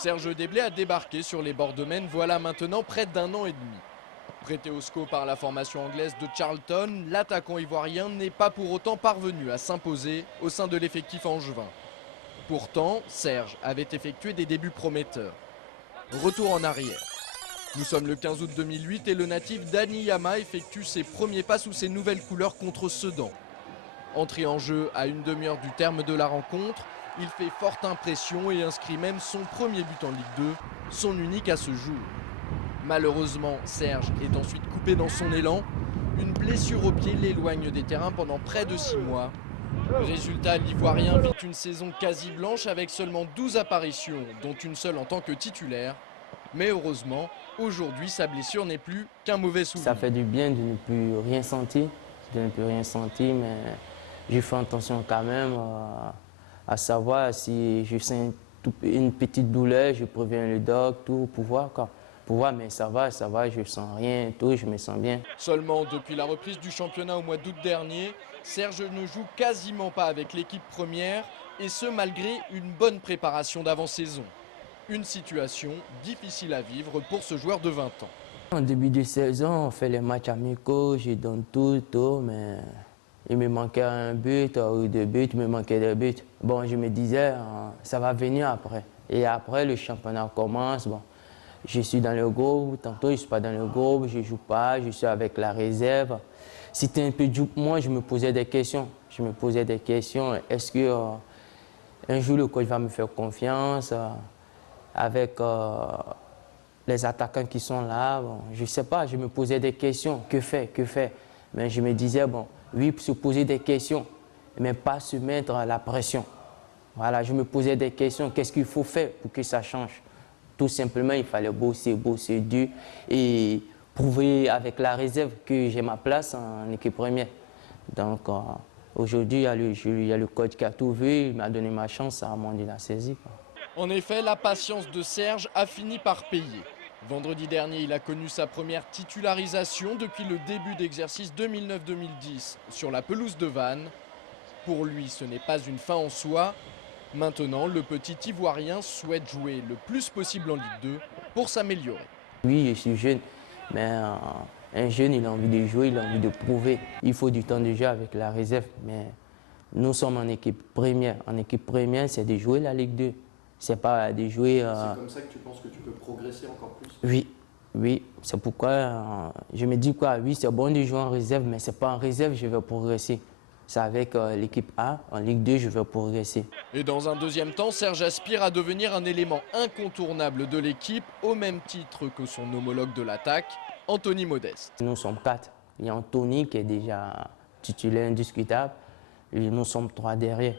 Serge Déblé a débarqué sur les bords de Maine voilà maintenant près d'1 an et demi. Prêté au SCO par la formation anglaise de Charlton, l'attaquant ivoirien n'est pas pour autant parvenu à s'imposer au sein de l'effectif angevin. Pourtant, Serge avait effectué des débuts prometteurs. Retour en arrière. Nous sommes le 15 août 2008 et le natif Dani Yama effectue ses premiers pas sous ses nouvelles couleurs contre Sedan. Entré en jeu à une demi-heure du terme de la rencontre, il fait forte impression et inscrit même son premier but en Ligue 2, son unique à ce jour. Malheureusement, Serge est ensuite coupé dans son élan. Une blessure au pied l'éloigne des terrains pendant près de 6 mois. Résultat, l'Ivoirien vit une saison quasi blanche avec seulement 12 apparitions, dont une seule en tant que titulaire. Mais heureusement, aujourd'hui, sa blessure n'est plus qu'un mauvais souvenir. Ça fait du bien de ne plus rien sentir, mais je fais attention quand même à savoir si je sens une petite douleur, je préviens le doc, tout pour voir quoi. Mais ça va, je sens rien, tout, je me sens bien. Seulement, depuis la reprise du championnat au mois d'août dernier, Serge ne joue quasiment pas avec l'équipe première, et ce malgré une bonne préparation d'avant-saison. Une situation difficile à vivre pour ce joueur de 20 ans. En début de saison, on fait les matchs amicaux, je donne tout, mais il me manquait un but ou 2 buts, il me manquait 2 buts. Bon, je me disais, ça va venir après. Et après, le championnat commence. Bon, je suis dans le groupe, tantôt je ne suis pas dans le groupe, je ne joue pas, je suis avec la réserve. C'était un peu dur pour moi, je me posais des questions. Est-ce que un jour le coach va me faire confiance avec les attaquants qui sont là? Bon, je ne sais pas, je me posais des questions. Que faire? Mais je me disais, bon, oui, se poser des questions, mais pas se mettre la pression. Voilà, je me posais des questions, qu'est-ce qu'il faut faire pour que ça change? Tout simplement, il fallait bosser dur et prouver avec la réserve que j'ai ma place en équipe première. Donc aujourd'hui, il y a le coach qui a tout vu, il m'a donné ma chance, à mon Dieu l'a saisi. En effet, la patience de Serge a fini par payer. Vendredi dernier, il a connu sa première titularisation depuis le début d'exercice 2009-2010 sur la pelouse de Vannes. Pour lui, ce n'est pas une fin en soi. Maintenant, le petit Ivoirien souhaite jouer le plus possible en Ligue 2 pour s'améliorer. Oui, je suis jeune, mais un jeune, il a envie de jouer, il a envie de prouver. Il faut du temps de jeu avec la réserve, mais nous sommes en équipe première. En équipe première, c'est de jouer la Ligue 2. C'est pas de jouer... C'est comme ça que tu penses que tu peux progresser encore plus? Oui. C'est pourquoi je me dis quoi, oui, c'est bon de jouer en réserve, mais c'est pas en réserve que je vais progresser. C'est avec l'équipe A, en Ligue 2, je vais progresser. Et dans un deuxième temps, Serge aspire à devenir un élément incontournable de l'équipe, au même titre que son homologue de l'attaque, Anthony Modeste. Nous sommes 4. Il y a Anthony qui est déjà titulaire indiscutable, et nous sommes 3 derrière.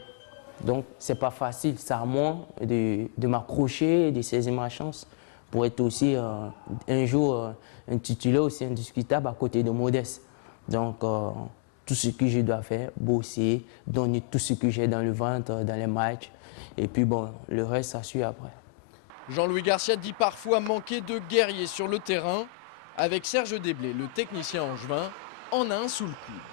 Donc, ce n'est pas facile, c'est à moi de m'accrocher et de saisir ma chance pour être aussi un jour un titulaire aussi indiscutable à côté de Modeste. Donc, tout ce que je dois faire, bosser, donner tout ce que j'ai dans le ventre, dans les matchs. Et puis bon, le reste, ça suit après. Jean-Louis Garcia dit parfois manquer de guerriers sur le terrain. Avec Serge Déblé, le technicien angevin, en a un sous le coude.